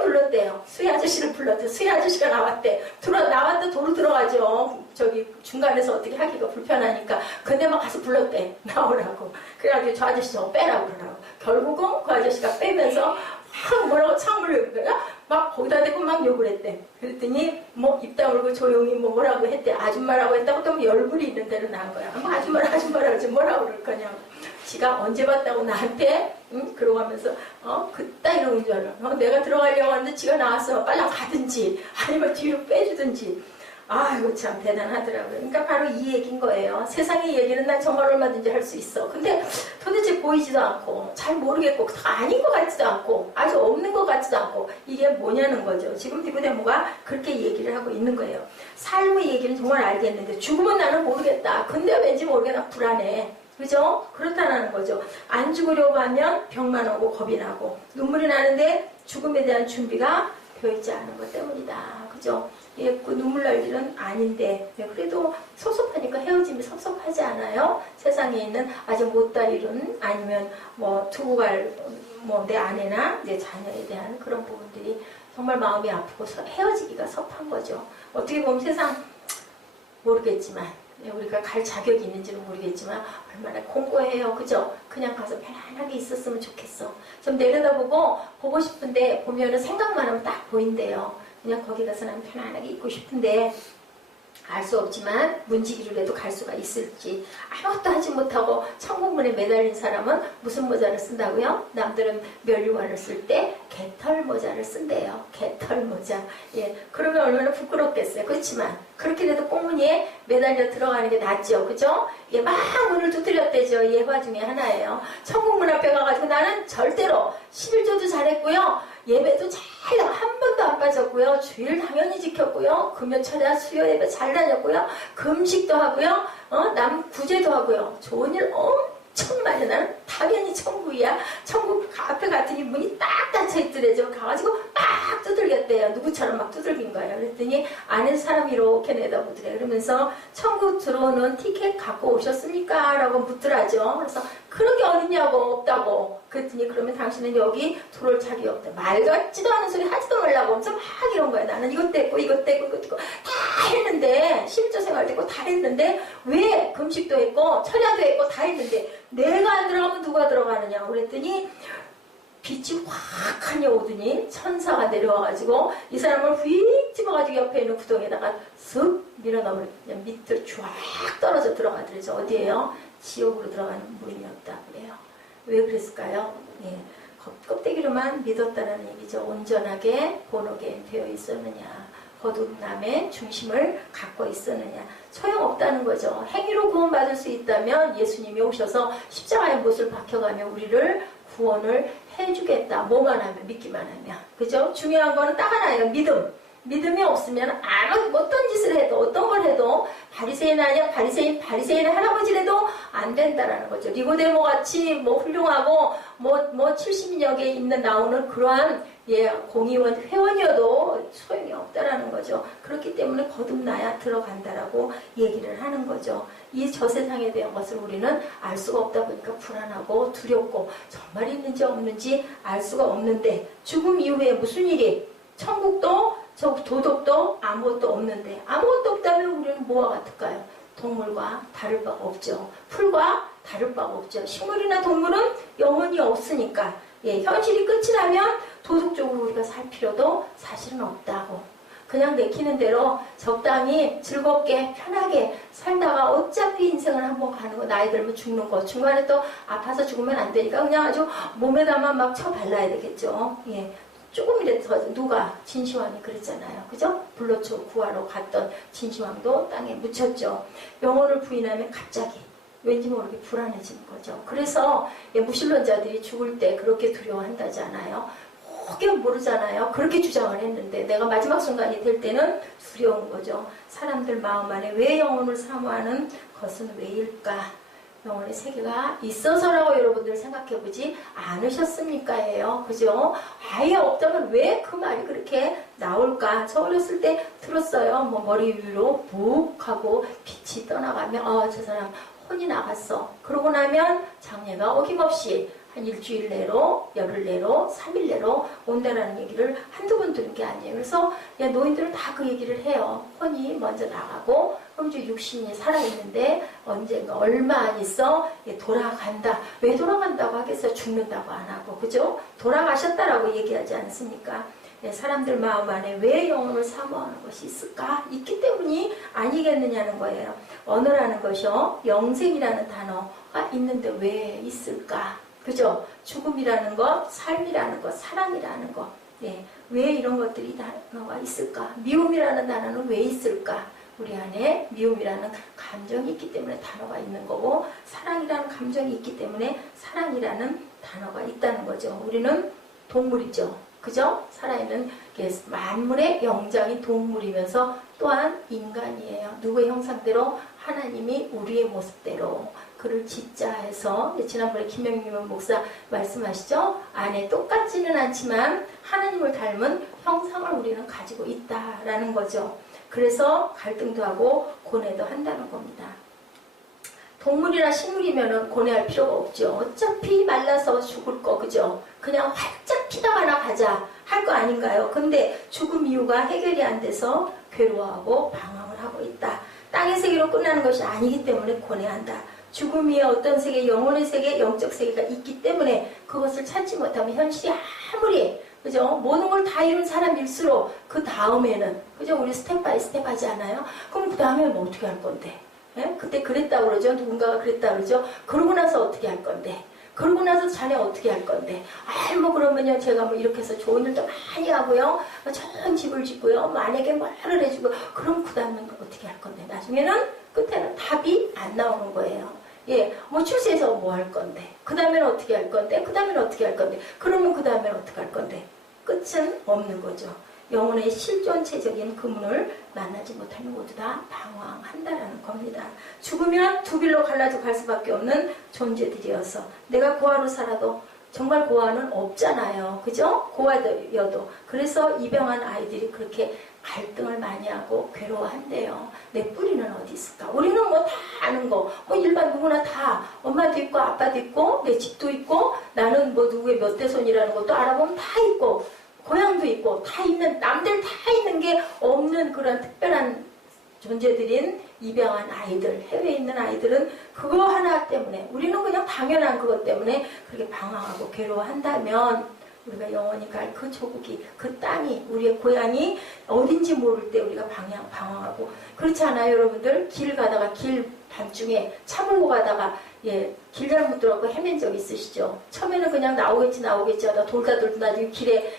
눌렀대요. 수희 아저씨를 불렀대. 수희 아저씨가 나왔대. 나왔다 도로 들어가죠. 저기 중간에서 어떻게 하기가 불편하니까. 근데 막 가서 불렀대. 나오라고. 그래가지고 저 아저씨 저거 빼라고 그러라고. 결국은 그 아저씨가 빼면서 막 뭐라고 창문을 막 거기다 대고 막 욕을 했대. 그랬더니 뭐 입 다물고 조용히 뭐라고 했대. 아줌마라고 했다고 또 열불이 있는 대로 난 거야. 아줌마라 그러지 뭐라고 그럴 거냐고. 지가 언제 봤다고 나한테 그러고 하면서 그따위로 줄 알아. 내가 들어가려고 하는데 지가 나와서 빨리 가든지 아니면 뒤로 빼주든지. 아이고 참 대단하더라고요. 그러니까 바로 이 얘기인 거예요. 세상의 얘기는 난 정말 얼마든지 할 수 있어. 근데 도대체 보이지도 않고 잘 모르겠고 다 아닌 것 같지도 않고 아주 없는 것 같지도 않고 이게 뭐냐는 거죠. 지금 니고데모가 그렇게 얘기를 하고 있는 거예요. 삶의 얘기는 정말 알겠는데 죽으면 나는 모르겠다. 근데 왠지 모르게 나 불안해. 그죠? 그렇다는 거죠. 안 죽으려고 하면 병만 오고 겁이 나고 눈물이 나는데 죽음에 대한 준비가 되어 있지 않은 것 때문이다. 그죠? 예, 그 눈물 날 일은 아닌데 그래도 섭섭하니까 헤어짐이 섭섭하지 않아요? 세상에 있는 아직 못다 이룬 아니면 뭐 두고 갈 내 아내나 내 자녀에 대한 그런 부분들이 정말 마음이 아프고 헤어지기가 섭한 거죠. 어떻게 보면 세상 모르겠지만 우리가 갈 자격이 있는지는 모르겠지만 얼마나 공고해요. 그죠? 그냥 가서 편안하게 있었으면 좋겠어. 좀 내려다보고 보고 싶은데 보면은 생각만 하면 딱 보인대요. 그냥 거기 가서 난 편안하게 있고 싶은데 알 수 없지만 문지기를 해도 갈 수가 있을지. 아무것도 하지 못하고 천국문에 매달린 사람은 무슨 모자를 쓴다고요? 남들은 면류관을 쓸 때 개털 모자를 쓴대요. 개털 모자. 예, 그러면 얼마나 부끄럽겠어요. 그렇지만 그렇게 돼도 꽁무니에 매달려 들어가는 게 낫죠. 그죠? 예, 막 문을 두드렸대죠. 예화 중에 하나예요. 천국문 앞에 가가지고 나는 절대로 11조도 잘했고요. 예배도 잘 한 번도 안 빠졌고요. 주일 당연히 지켰고요. 금요철야 수요 예배 잘 다녔고요. 금식도 하고요. 남 구제도 하고요. 좋은 일 엄청 많이 나는 당연히 천국이야. 천국 앞에 갔더니 문이 딱 닫혀 있더래죠. 가가지고 막 두들겼대요. 누구처럼 막 두들긴 거예요. 그랬더니 안에 사람이 이렇게 내다보더래. 그러면서 천국 들어오는 티켓 갖고 오셨습니까? 라고 묻더라죠. 그래서 그런 게 어딨냐고. 없다고. 그랬더니 그러면 당신은 여기 들어올 자격이 없다. 말 같지도 않은 소리 하지도 말라고 엄청 막 이런 거야. 나는 이것도 했고 이것도 했고 이것도 했고 다 했는데 11조 생활도 했고 다 했는데 왜 금식도 했고 철야도 했고 다 했는데 내가 안 들어가면 누가 들어가느냐. 그랬더니 빛이 확하니 오더니 천사가 내려와가지고 이 사람을 휙 집어가지고 옆에 있는 구덩이에다가 쓱 밀어넣으면 그냥 밑으로 쫙 떨어져 들어가더래죠. 어디에요? 지옥으로 들어가는 문이었다 그래요. 왜 그랬을까요? 예, 껍데기로만 믿었다는 얘기죠. 온전하게 본호게 되어 있었느냐, 거듭남의 중심을 갖고 있었느냐. 소용없다는 거죠. 행위로 구원받을 수 있다면 예수님이 오셔서 십자가의 못을 박혀가며 우리를 구원을 해주겠다. 뭐만 하면, 믿기만 하면. 그죠? 중요한 거는 딱 하나예요. 믿음. 믿음이 없으면 아무 어떤 짓을 해도 어떤 걸 해도 바리새인 아니야 바리새인 할아버지라도 안 된다라는 거죠. 니고데모 같이 뭐 훌륭하고 뭐 70여 개 있는 나오는 그러한 공의원 회원이어도 소용이 없다라는 거죠. 그렇기 때문에 거듭나야 들어간다라고 얘기를 하는 거죠. 이 저 세상에 대한 것을 우리는 알 수가 없다 보니까 불안하고 두렵고 정말 있는지 없는지 알 수가 없는데 죽음 이후에 무슨 일이 천국도 저 도덕도 아무것도 없는데 아무것도 없다면 우리는 뭐와 같을까요? 동물과 다를 바가 없죠. 풀과 다를 바가 없죠. 식물이나 동물은 영혼이 없으니까 현실이 끝이 나면 도덕적으로 우리가 살 필요도 사실은 없다고. 그냥 내키는 대로 적당히 즐겁게 편하게 살다가 어차피 인생을 한번 가는 거 나이 들면 죽는 거 중간에 또 아파서 죽으면 안 되니까 그냥 아주 몸에다만 막 쳐발라야 되겠죠. 조금이라도 더 누가 진시황이 그랬잖아요. 그죠? 불로초 구하러 갔던 진시황도 땅에 묻혔죠. 영혼을 부인하면 갑자기 왠지 모르게 불안해지는 거죠. 그래서 무신론자들이 죽을 때 그렇게 두려워한다잖아요. 혹여 모르잖아요. 그렇게 주장을 했는데 내가 마지막 순간이 될 때는 두려운 거죠. 사람들 마음 안에 왜 영혼을 사모하는 것은 왜일까? 영혼의 세계가 있어서라고 여러분들 생각해보지 않으셨습니까? 예요. 그죠? 아예 없다면 왜 그 말이 그렇게 나올까? 저 어렸을 때 들었어요. 뭐 머리 위로 묵 하고 빛이 떠나가면 저 사람 혼이 나갔어. 그러고 나면 장례가 어김없이 한 일주일 내로, 열흘 내로, 3일 내로 온다라는 얘기를 한두 번 들은 게 아니에요. 그래서 노인들은 다 그 얘기를 해요. 혼이 먼저 나가고 그럼 이제 육신이 살아있는데 언젠가 얼마 안 있어 돌아간다. 왜 돌아간다고 하겠어요? 죽는다고 안 하고. 그죠? 돌아가셨다라고 얘기하지 않습니까? 사람들 마음 안에 왜 영혼을 사모하는 것이 있을까? 있기 때문이 아니겠느냐는 거예요. 언어라는 것이요. 영생이라는 단어가 있는데 왜 있을까? 그죠? 죽음이라는 것, 삶이라는 것, 사랑이라는 것. 왜 이런 것들이 단어가 있을까? 미움이라는 단어는 왜 있을까? 우리 안에 미움이라는 감정이 있기 때문에 단어가 있는 거고 사랑이라는 감정이 있기 때문에 사랑이라는 단어가 있다는 거죠. 우리는 동물이죠. 그죠? 살아있는 만물의 영장인 동물이면서 또한 인간이에요. 누구의 형상대로? 하나님이 우리의 모습대로 그를 짓자 해서 지난번에 김영민 목사 말씀하시죠? 안에 똑같지는 않지만 하나님을 닮은 형상을 우리는 가지고 있다라는 거죠. 그래서 갈등도 하고 고뇌도 한다는 겁니다. 동물이나 식물이면 고뇌할 필요가 없죠. 어차피 말라서 죽을 거 그죠? 그냥 활짝 피다가나 가자 할 거 아닌가요? 근데 죽음 이유가 해결이 안 돼서 괴로워하고 방황을 하고 있다. 땅의 세계로 끝나는 것이 아니기 때문에 고뇌한다. 죽음 위에 어떤 세계, 영혼의 세계, 영적 세계가 있기 때문에 그것을 찾지 못하면 현실이 아무리 그죠? 모든 걸 다 이룬 사람일수록 그 다음에는 그죠? 우리 스텝 바이 스텝 하지 않아요? 그럼 그 다음에는 뭐 어떻게 할 건데? 그때 그랬다 그러죠? 누군가가 그랬다 그러죠? 그러고 나서 어떻게 할 건데? 그러고 나서 자네 어떻게 할 건데? 뭐 그러면요 제가 뭐 이렇게 해서 좋은 일도 많이 하고요, 좋은 집을 짓고요, 만약에 말을 해주고 그럼 그 다음엔 어떻게 할 건데? 나중에는 끝에는 답이 안 나오는 거예요. 뭐 출세해서 뭐 할 건데? 그 다음에는 어떻게 할 건데? 그 다음에는 어떻게 할 건데? 그러면 그 다음에는 어떻게 할 건데? 끝은 없는 거죠. 영혼의 실존체적인 그문을 만나지 못하면 모두 다 방황한다라는 겁니다. 죽으면 두 길로 갈라져 갈 수밖에 없는 존재들이어서 내가 고아로 살아도 정말 고아는 없잖아요. 그죠? 고아여도. 그래서 입양한 아이들이 그렇게 갈등을 많이 하고 괴로워한대요. 내 뿌리는 어디 있을까? 우리는 뭐 다 아는 거, 뭐 일반 누구나 다 엄마도 있고 아빠도 있고 내 집도 있고 나는 뭐 누구의 몇 대손이라는 것도 알아보면 다 있고 고향도 있고 다 있는 남들 다 있는 게 없는 그런 특별한 존재들인 입양한 아이들, 해외에 있는 아이들은 그거 하나 때문에 우리는 그냥 당연한 그것 때문에 그렇게 방황하고 괴로워한다면 우리가 영원히 갈 그 조국이, 그 땅이, 우리의 고향이 어딘지 모를 때 우리가 방황하고 그렇지 않아요, 여러분들? 길 가다가 길 밤중에 차 몰고 가다가 길 잘못 들어가고 헤맨 적 있으시죠? 처음에는 그냥 나오겠지 하다 돌다 나중에 길에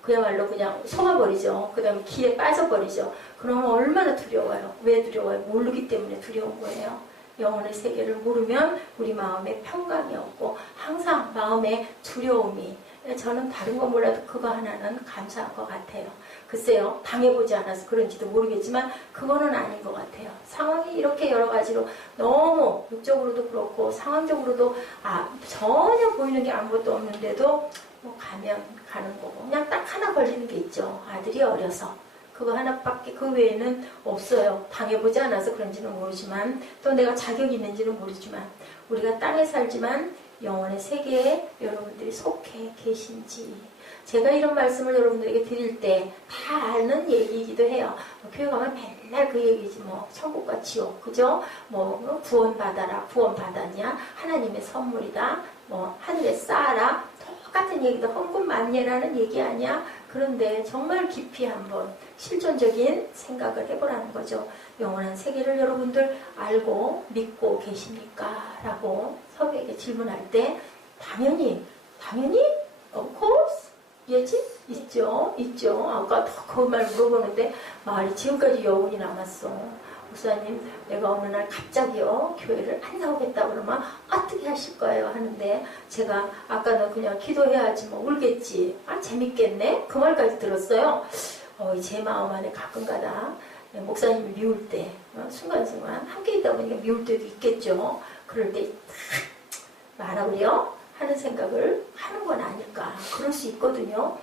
그야말로 그냥 속아버리죠. 그 다음에 기에 빠져버리죠. 그러면 얼마나 두려워요. 왜 두려워요? 모르기 때문에 두려운 거예요. 영혼의 세계를 모르면 우리 마음에 평강이 없고 항상 마음에 두려움이 저는 다른 건 몰라도 그거 하나는 감사한 것 같아요. 글쎄요, 당해보지 않아서 그런지도 모르겠지만 그거는 아닌 것 같아요. 상황이 이렇게 여러 가지로 너무 육적으로도 그렇고 상황적으로도 전혀 보이는 게 아무것도 없는데도 뭐 가면 가는 거고 그냥 딱 하나 걸리는 게 있죠. 아들이 어려서. 그거 하나밖에 그 외에는 없어요. 당해보지 않아서 그런지는 모르지만 또 내가 자격이 있는지는 모르지만 우리가 땅에 살지만 영혼의 세계에 여러분들이 속해 계신지 제가 이런 말씀을 여러분들에게 드릴 때 다 아는 얘기이기도 해요. 교회 가면 맨날 그 얘기지 뭐 천국과 지옥 그죠? 뭐 구원받아라 구원받았냐 하나님의 선물이다 뭐 하늘에 쌓아라 똑같은 얘기도 헌금만예라는 얘기 아니야? 그런데 정말 깊이 한번 실존적인 생각을 해보라는 거죠. 영원한 세계를 여러분들 알고 믿고 계십니까? 라고 서로에게 질문할 때 당연히 of course 예지? 있죠. 아까 그 말 물어보는데 말이 지금까지 여운이 남았어. 목사님 내가 어느 날 갑자기요 교회를 안 나오겠다 그러면 어떻게 하실 거예요 하는데 제가 아까는 그냥 기도해야지 뭐 울겠지 재밌겠네 그 말까지 들었어요. 제 마음 안에 가끔가다 목사님이 미울 때 순간순간 함께 있다 보니까 미울 때도 있겠죠. 그럴 때 말아버려 하는 생각을 하는 건 아닐까 그럴 수 있거든요.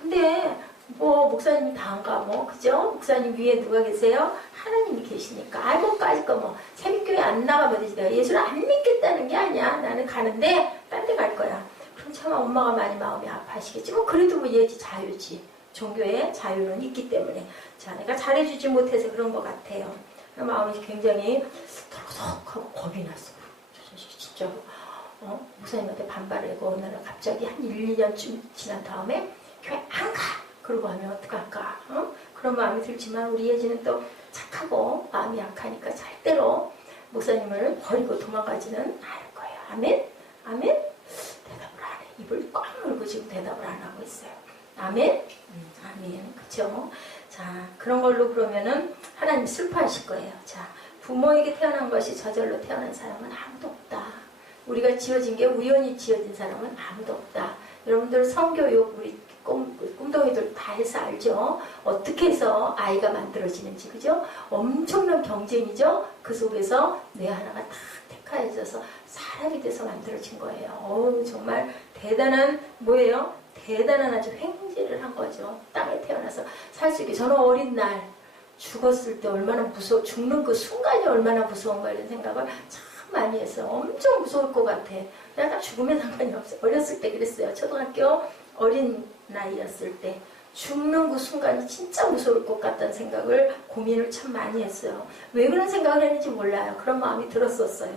근데 뭐 목사님이 다한가 뭐 그죠? 목사님 위에 누가 계세요? 하나님이 계시니까 뭐까짓 거 뭐 새벽교회 안 나가면 되지 내가 예수를 안 믿겠다는 게 아니야. 나는 가는데 딴 데 갈 거야. 그럼 참 엄마가 많이 마음이 아파하시겠지. 뭐 그래도 뭐 얘지 자유지. 종교에 자유는 있기 때문에 자 내가 잘해주지 못해서 그런 것 같아요. 마음이 굉장히 덜컥하고 겁이 났어. 진짜로 목사님한테 반발을 하고 어느 날 갑자기 한 1, 2년쯤 지난 다음에 교회 안 가! 그러고 하면 어떡할까? 그런 마음이 들지만 우리 예지는 또 착하고 마음이 약하니까 절대로 목사님을 버리고 도망가지는 않을 거예요. 아멘? 아멘? 대답을 안 해. 입을 꽉 물고 지금 대답을 안 하고 있어요. 아멘? 아멘. 그쵸? 자, 그런 걸로 그러면은 하나님 슬퍼하실 거예요. 자, 부모에게 태어난 것이 저절로 태어난 사람은 아무도 없다. 우리가 지어진 게 우연히 지어진 사람은 아무도 없다. 여러분들 성교육 우리 꿈덩이들 다 해서 알죠? 어떻게 해서 아이가 만들어지는지 그죠? 엄청난 경쟁이죠? 그 속에서 뇌 하나가 딱 택하여져서 사람이 돼서 만들어진 거예요. 정말 대단한 뭐예요? 대단한 아주 횡재를 한 거죠. 땅에 태어나서 살 수 있게. 저는 어린 날 죽었을 때 얼마나 무서워 죽는 그 순간이 얼마나 무서운가 이런 생각을 참 많이 했어요. 엄청 무서울 것 같아. 내가 죽으면 상관이 없어요. 어렸을 때 그랬어요. 초등학교 어린 나이였을 때 죽는 그 순간이 진짜 무서울 것 같다는 생각을 고민을 참 많이 했어요. 왜 그런 생각을 했는지 몰라요. 그런 마음이 들었었어요.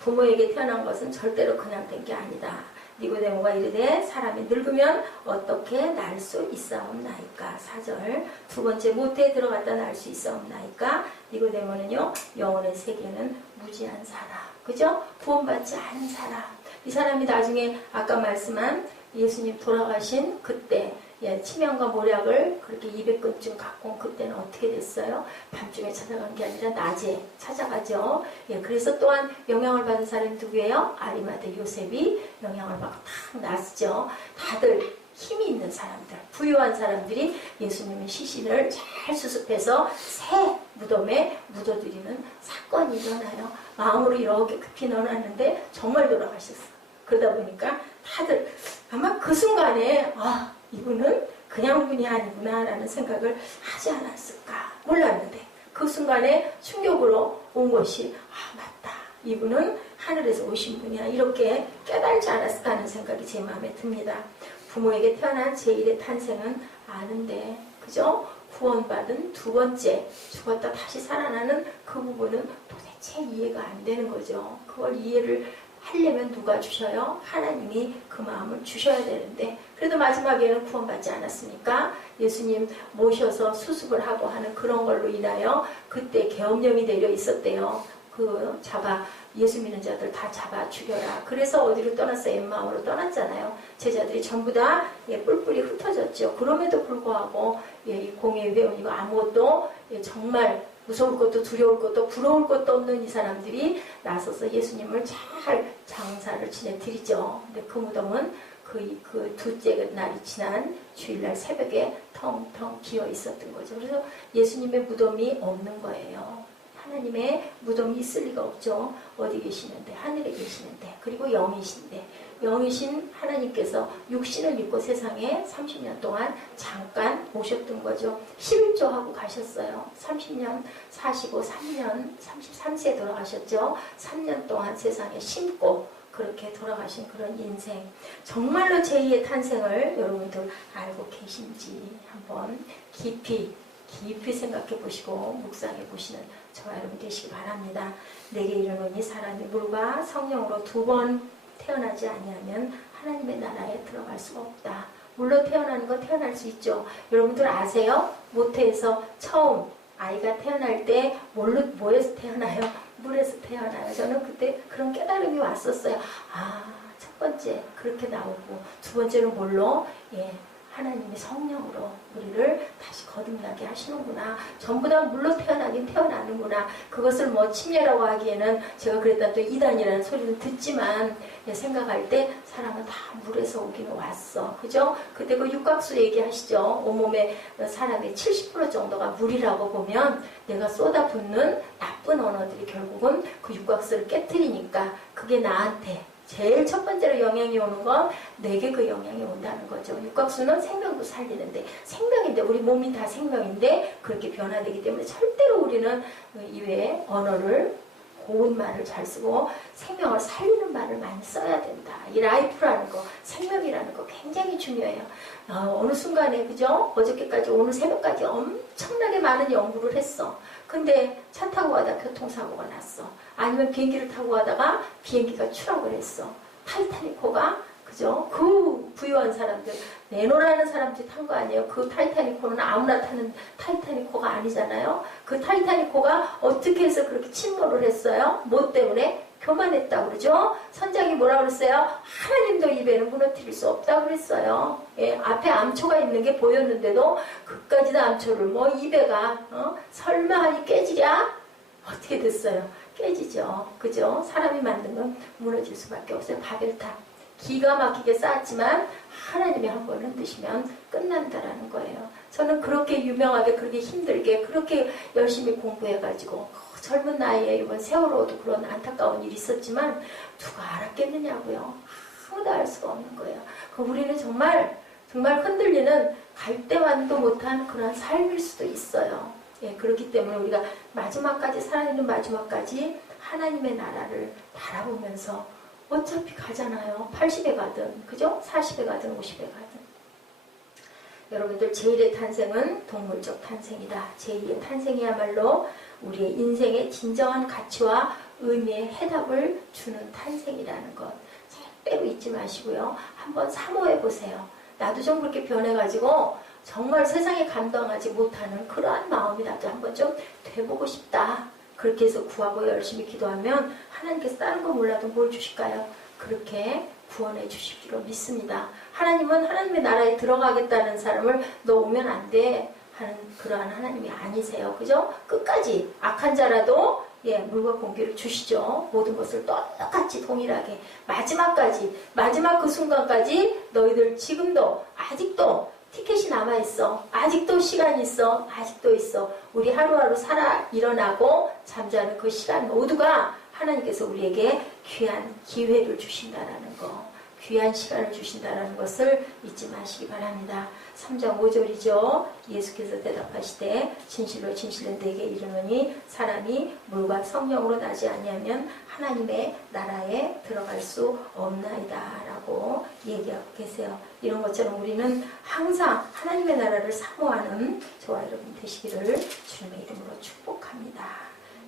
부모에게 태어난 것은 절대로 그냥 된 게 아니다. 니고데모가 이르되 사람이 늙으면 어떻게 날 수 있사옵나이까. 4절 두 번째 모태에 들어갔다 날 수 있사옵나이까. 니고데모는요 영혼의 세계는 무지한 사람 그죠? 구원받지 않은 사람 이 사람이 나중에 아까 말씀한 예수님 돌아가신 그때 치명과 모략을 그렇게 200건쯤 갖고 온 그때는 어떻게 됐어요? 밤중에 찾아간 게 아니라 낮에 찾아가죠. 그래서 또한 영향을 받은 사람이 누구예요? 아리마대 요셉이 영향을 받고 탁 났죠. 다들 힘이 있는 사람들, 부유한 사람들이 예수님의 시신을 잘 수습해서 새 무덤에 묻어드리는 사건이 일어나요. 마음으로 이렇게 급히 넣어놨는데 정말 돌아가셨어요. 그러다 보니까 다들 아마 그 순간에 이분은 그냥 분이 아니구나 라는 생각을 하지 않았을까 몰랐는데 그 순간에 충격으로 온 것이 맞다. 이분은 하늘에서 오신 분이야. 이렇게 깨달지 않았을까 하는 생각이 제 마음에 듭니다. 부모에게 태어난 제1의 탄생은 아는데 그죠? 구원받은 두 번째 죽었다 다시 살아나는 그 부분은 도대체 이해가 안 되는 거죠. 그걸 이해를 하려면 누가 주셔요? 하나님이 그 마음을 주셔야 되는데 그래도 마지막에는 구원받지 않았으니까 예수님 모셔서 수습을 하고 하는 그런 걸로 인하여 그때 계엄령이 내려 있었대요. 그 예수 믿는 자들 다 잡아 죽여라. 그래서 어디로 떠났어요? 엠마오로 떠났잖아요. 제자들이 전부 다 뿔뿔이 흩어졌죠. 그럼에도 불구하고 이 공의 회원이고 아무것도 정말 무서울 것도 두려울 것도 부러울 것도 없는 이 사람들이 나서서 예수님을 잘 장사를 지내드리죠. 근데 그 무덤은 그 둘째 날이 지난 주일날 새벽에 텅텅 비어 있었던 거죠. 그래서 예수님의 무덤이 없는 거예요. 하나님의 무덤이 있을 리가 없죠. 어디 계시는데? 하늘에 계시는데. 그리고 영이신데. 영이신 하나님께서 육신을 입고 세상에 30년 동안 잠깐 오셨던 거죠. 11조하고 가셨어요. 30년 사시고 33세에 돌아가셨죠. 3년 동안 세상에 심고 그렇게 돌아가신 그런 인생. 정말로 제2의 탄생을 여러분들 알고 계신지 한번 깊이 생각해 보시고 묵상해 보시는 저와 여러분 되시기 바랍니다. 내게 이르노니 사람이 물과 성령으로 2번 태어나지 아니하면 하나님의 나라에 들어갈 수가 없다. 물로 태어나는 건 태어날 수 있죠. 여러분들 아세요? 모태에서 처음 아이가 태어날 때 뭐에서 태어나요? 물에서 태어나요. 저는 그때 그런 깨달음이 왔었어요. 첫 번째 그렇게 나오고 두 번째는 뭘로? 하나님의 성령으로 우리를 다시 거듭나게 하시는구나. 전부 다 물로 태어나긴 태어나는구나. 그것을 뭐 침례라고 하기에는 제가 그랬다 또 이단이라는 소리를 듣지만 생각할 때 사람은 다 물에서 오기는 왔어. 그죠? 그때 그 육각수 얘기하시죠. 온몸에 사람의 70% 정도가 물이라고 보면 내가 쏟아붓는 나쁜 언어들이 결국은 그 육각수를 깨트리니까 그게 나한테 제일 첫 번째로 영향이 오는 건 내게 그 영향이 온다는 거죠. 육각수는 생명도 살리는데 생명인데 우리 몸이 다 생명인데 그렇게 변화되기 때문에 절대로 우리는 이외에 언어를 고운 말을 잘 쓰고 생명을 살리는 말을 많이 써야 된다. 이 라이프라는 거, 생명이라는 거 굉장히 중요해요. 어느 순간에 그죠? 어저께까지 오늘 새벽까지 엄청나게 많은 연구를 했어. 근데 차 타고 가다 교통사고가 났어. 아니면 비행기를 타고 가다가 비행기가 추락을 했어. 타이타닉호가 그죠? 그 부유한 사람들, 내노라는 사람들이 탄 거 아니에요. 그 타이타닉호는 아무나 타는 타이타닉호가 아니잖아요. 그 타이타닉호가 어떻게 해서 그렇게 침몰을 했어요? 뭐 때문에? 교만했다고 그러죠? 선장이 뭐라고 그랬어요? 하나님도 이 배는 무너뜨릴 수 없다고 그랬어요. 앞에 암초가 있는 게 보였는데도 그까지 다 암초를 이 배가 설마 하니 깨지랴? 어떻게 됐어요? 깨지죠. 그죠? 사람이 만든 건 무너질 수밖에 없어요. 바벨탑. 기가 막히게 쌓았지만 하나님이 한번 흔드시면 끝난다라는 거예요. 저는 그렇게 유명하게 그렇게 힘들게 그렇게 열심히 공부해가지고 젊은 나이에 이번 세월호도 그런 안타까운 일이 있었지만 누가 알았겠느냐고요. 아무도 알 수가 없는 거예요. 우리는 정말 흔들리는 갈대만도 못한 그런 삶일 수도 있어요. 그렇기 때문에 우리가 마지막까지 살아있는 마지막까지 하나님의 나라를 바라보면서 어차피 가잖아요. 80에 가든 그죠? 40에 가든 50에 가든. 여러분들 제1의 탄생은 동물적 탄생이다. 제2의 탄생이야말로 우리의 인생의 진정한 가치와 의미의 해답을 주는 탄생이라는 것 절대로 잊지 마시고요. 한번 사모해 보세요. 나도 좀 그렇게 변해가지고 정말 세상에 감당하지 못하는 그러한 마음이 나도 한번 좀 돼보고 싶다. 그렇게 해서 구하고 열심히 기도하면 하나님께서 다른 거 몰라도 뭘 주실까요? 그렇게 구원해 주실 줄로 믿습니다. 하나님은 하나님의 나라에 들어가겠다는 사람을 너 오면 안 돼 하는 그러한 하나님이 아니세요. 그죠? 끝까지 악한 자라도 물과 공기를 주시죠. 모든 것을 똑같이 동일하게 마지막까지 마지막 그 순간까지 너희들 지금도 아직도 티켓이 남아있어. 아직도 시간이 있어. 아직도 있어. 우리 하루하루 살아 일어나고 잠자는 그 시간 모두가 하나님께서 우리에게 귀한 기회를 주신다라는 거, 귀한 시간을 주신다라는 것을 잊지 마시기 바랍니다. 3장 5절이죠. 예수께서 대답하시되 진실로 진실로 내게 이르노니 사람이 물과 성령으로 나지 아니하면 하나님의 나라에 들어갈 수 없나이다 라고 얘기하고 계세요. 이런 것처럼 우리는 항상 하나님의 나라를 사모하는 저와 여러분 되시기를 주님의 이름으로 축복합니다.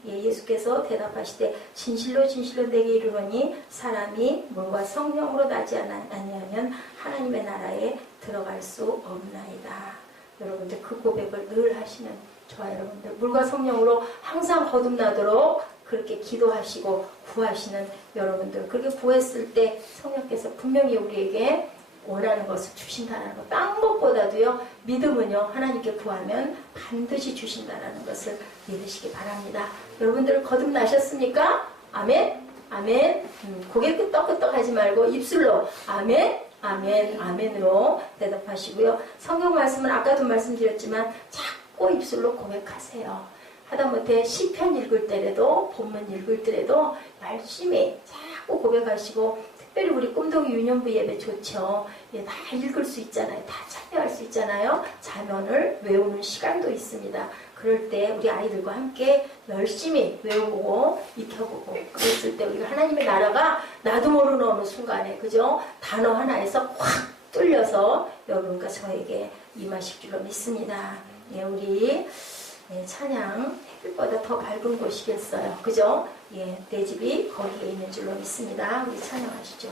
예수께서 대답하시되 진실로 진실로 내게 이르노니 사람이 물과 성령으로 나지 아니하면 하나님의 나라에 들어갈 수 없나이다. 여러분들 그 고백을 늘 하시는 저와 여러분들 물과 성령으로 항상 거듭나도록 그렇게 기도하시고 구하시는 여러분들, 그렇게 구했을 때 성령께서 분명히 우리에게 원하는 것을 주신다는 것. 딴 것보다도요, 믿음은요, 하나님께 구하면 반드시 주신다는 것을 믿으시기 바랍니다. 여러분들 거듭나셨습니까? 아멘? 아멘. 고개 끄떡끄떡 하지 말고 입술로 아멘, 아멘, 아멘으로 대답하시고요. 성경 말씀은 아까도 말씀드렸지만 자꾸 입술로 고백하세요. 하다못해 시편 읽을 때라도 본문 읽을 때라도 열심히 자꾸 고백하시고, 특별히 우리 꿈동이 유년부 예배 좋죠. 예, 다 읽을 수 있잖아요. 다 참여할 수 있잖아요. 자면을 외우는 시간도 있습니다. 그럴 때 우리 아이들과 함께 열심히 외워보고 익혀보고, 그랬을 때 우리가 하나님의 나라가 나도 모르는 어느 순간에, 그죠? 단어 하나에서 확 뚫려서 여러분과 저에게 임하실 줄로 믿습니다. 예, 우리 찬양 햇빛보다 더 밝은 곳이겠어요. 그죠? 예, 내 집이 거기에 있는 줄로 믿습니다. 우리 찬양하시죠.